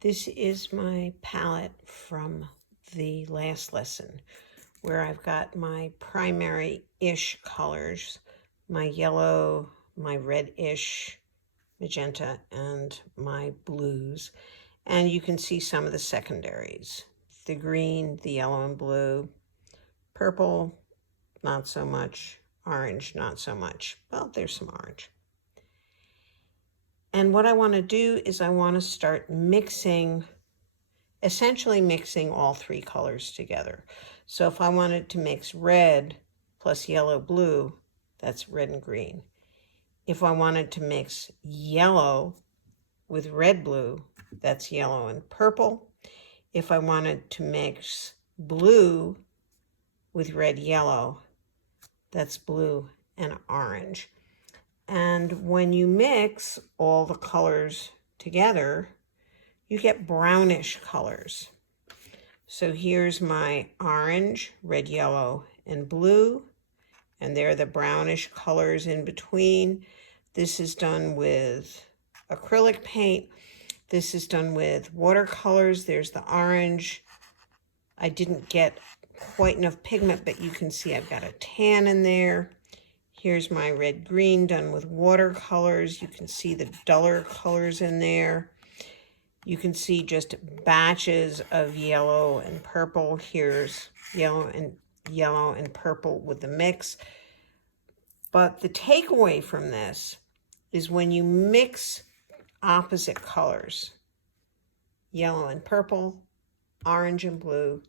This is my palette from the last lesson where I've got my primary-ish colors, my yellow, my red-ish, magenta, and my blues. And you can see some of the secondaries. The green, the yellow and blue, purple, not so much, orange, not so much. Well, there's some orange. And what I want to do is I want to start mixing, essentially mixing all three colors together. So if I wanted to mix red plus yellow, blue, that's red and green. If I wanted to mix yellow with red, blue, that's yellow and purple. If I wanted to mix blue with red, yellow, that's blue and orange. And when you mix all the colors together, you get brownish colors. So here's my orange, red, yellow, and blue. And there are the brownish colors in between. This is done with acrylic paint. This is done with watercolors. There's the orange. I didn't get quite enough pigment, but you can see I've got a tan in there. Here's my red-green done with watercolors. You can see the duller colors in there. You can see just batches of yellow and purple. Here's yellow and purple with the mix. But the takeaway from this is when you mix opposite colors, yellow and purple, orange and blue,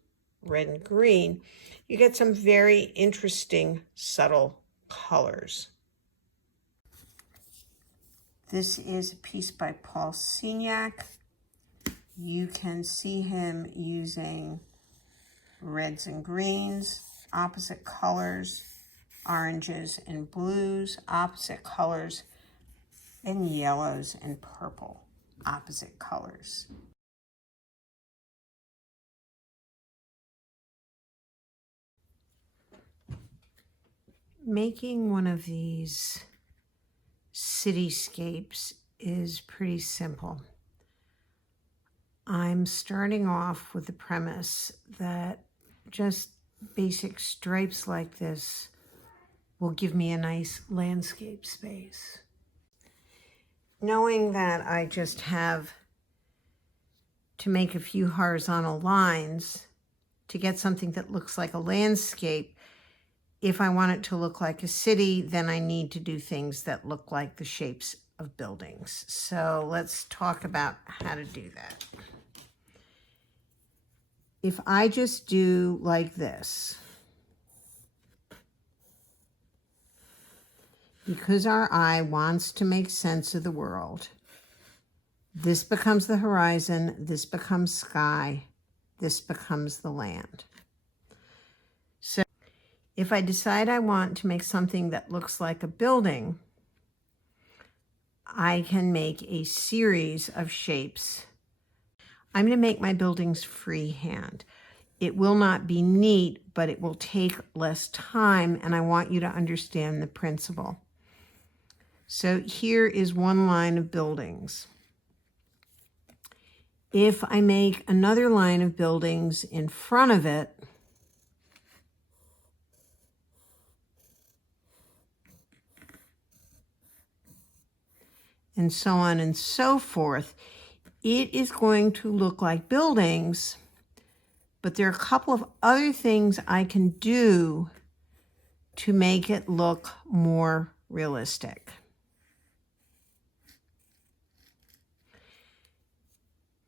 red and green, you get some very interesting, subtle colors. This is a piece by Paul Signac. You can see him using reds and greens, opposite colors, oranges and blues, opposite colors, and yellows and purple, opposite colors. Making one of these cityscapes is pretty simple. I'm starting off with the premise that just basic stripes like this will give me a nice landscape space. Knowing that I just have to make a few horizontal lines to get something that looks like a landscape, if I want it to look like a city, then I need to do things that look like the shapes of buildings. So let's talk about how to do that. If I just do like this, because our eye wants to make sense of the world, this becomes the horizon, this becomes sky, this becomes the land. So if I decide I want to make something that looks like a building, I can make a series of shapes. I'm going to make my buildings freehand. It will not be neat, but it will take less time, and I want you to understand the principle. So here is one line of buildings. If I make another line of buildings in front of it, and so on and so forth, it is going to look like buildings, but there are a couple of other things I can do to make it look more realistic.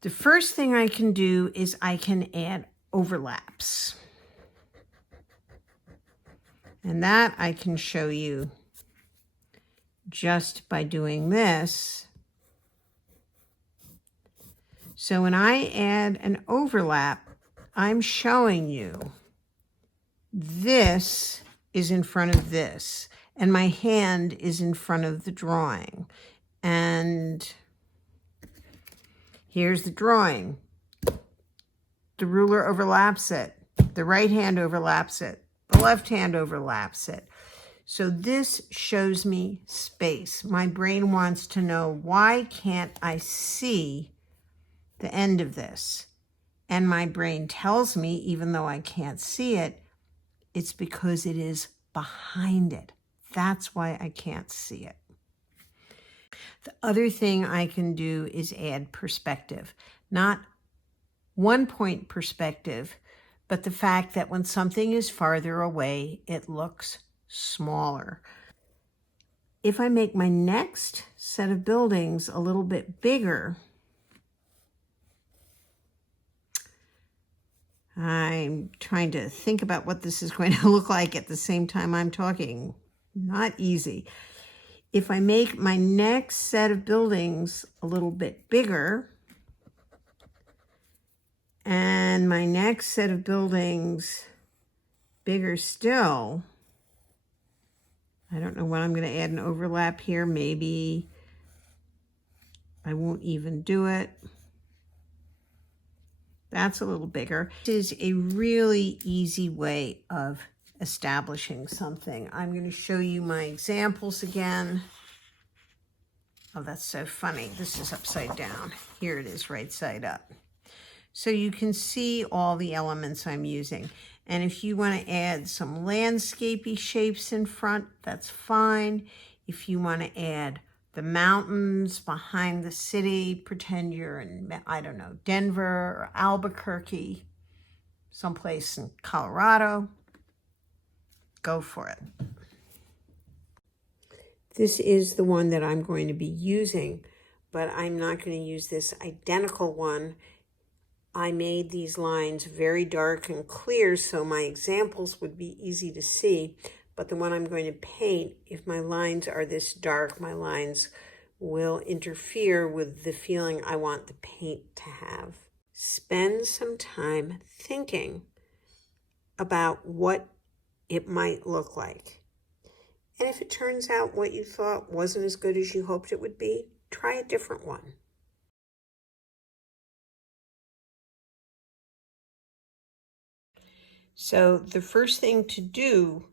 The first thing I can do is I can add overlaps. And that I can show you just by doing this. So when I add an overlap, I'm showing you this is in front of this, and my hand is in front of the drawing. And here's the drawing. The ruler overlaps it. The right hand overlaps it. The left hand overlaps it. So this shows me space. My brain wants to know, why can't I see the end of this. And my brain tells me, even though I can't see it, it's because it is behind it. That's why I can't see it. The other thing I can do is add perspective. Not one-point perspective, but the fact that when something is farther away, it looks smaller. If I make my next set of buildings a little bit bigger, I'm trying to think about what this is going to look like at the same time I'm talking. Not easy. If I make my next set of buildings a little bit bigger, and my next set of buildings bigger still, I don't know when I'm going to add an overlap here. Maybe I won't even do it. That's a little bigger. This is a really easy way of establishing something. I'm going to show you my examples again. Oh, that's so funny. This is upside down. Here it is, right side up. So you can see all the elements I'm using. And if you want to add some landscapey shapes in front, that's fine. If you want to add the mountains behind the city, pretend you're in, I don't know, Denver or Albuquerque, someplace in Colorado, go for it. This is the one that I'm going to be using, but I'm not going to use this identical one. I made these lines very dark and clear so my examples would be easy to see. But the one I'm going to paint, if my lines are this dark, my lines will interfere with the feeling I want the paint to have. Spend some time thinking about what it might look like. And if it turns out what you thought wasn't as good as you hoped it would be, try a different one. So the first thing to do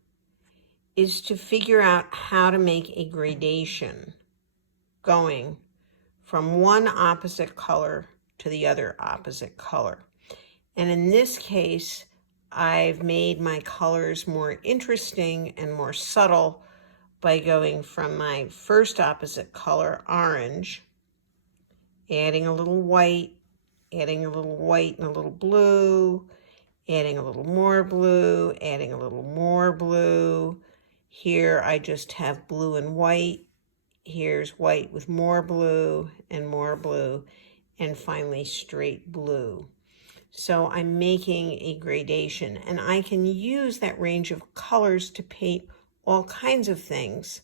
is to figure out how to make a gradation going from one opposite color to the other opposite color. And in this case, I've made my colors more interesting and more subtle by going from my first opposite color, orange, adding a little white, adding a little white and a little blue, adding a little more blue, adding a little more blue. Here I just have blue and white. Here's white with more blue, and finally straight blue. So I'm making a gradation, and I can use that range of colors to paint all kinds of things.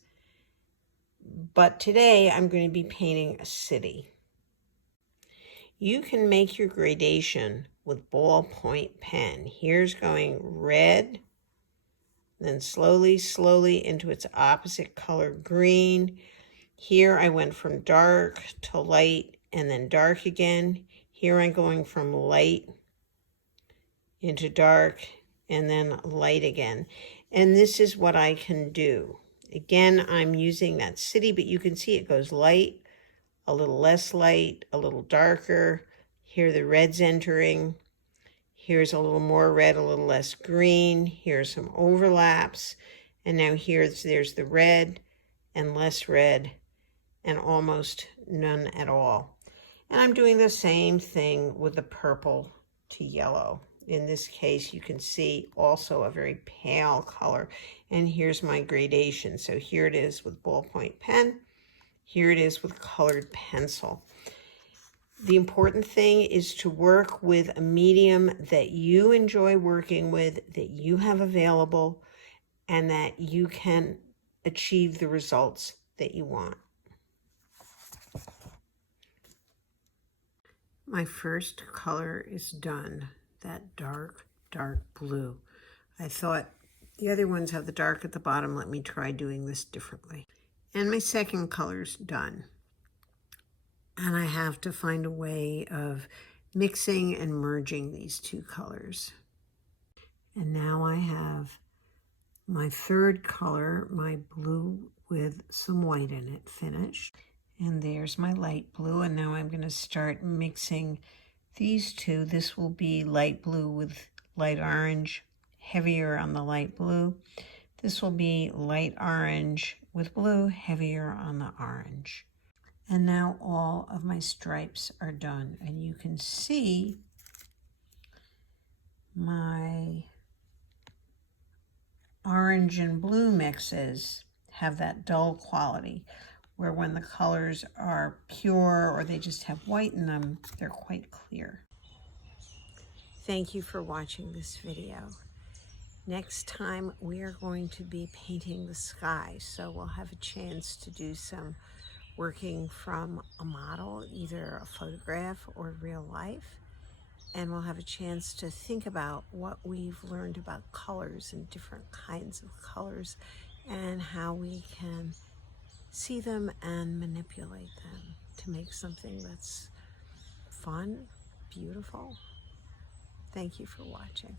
But today I'm going to be painting a city. You can make your gradation with ballpoint pen. Here's going red, then slowly into its opposite color, green. Here I went from dark to light and then dark again. Here I'm going from light into dark and then light again. And this is what I can do. Again, I'm using that city, but you can see it goes light, a little less light, a little darker. Here the red's entering. Here's a little more red, a little less green. Here's some overlaps. And now there's the red and less red and almost none at all. And I'm doing the same thing with the purple to yellow. In this case, you can see also a very pale color. And here's my gradation. So here it is with ballpoint pen. Here it is with colored pencil. The important thing is to work with a medium that you enjoy working with, that you have available, and that you can achieve the results that you want. My first color is done, that dark blue. I thought the other ones have the dark at the bottom. Let me try doing this differently. And my second color's done. And I have to find a way of mixing and merging these two colors. And now I have my third color, my blue with some white in it, finished. And there's my light blue, and now I'm going to start mixing these two. This will be light blue with light orange, heavier on the light blue. This will be light orange with blue, heavier on the orange. And now all of my stripes are done, and you can see my orange and blue mixes have that dull quality, where when the colors are pure or they just have white in them, they're quite clear. Thank you for watching this video. Next time we are going to be painting the sky, so we'll have a chance to do some working from a model, either a photograph or real life, and we'll have a chance to think about what we've learned about colors and different kinds of colors and how we can see them and manipulate them to make something that's fun, beautiful. Thank you for watching.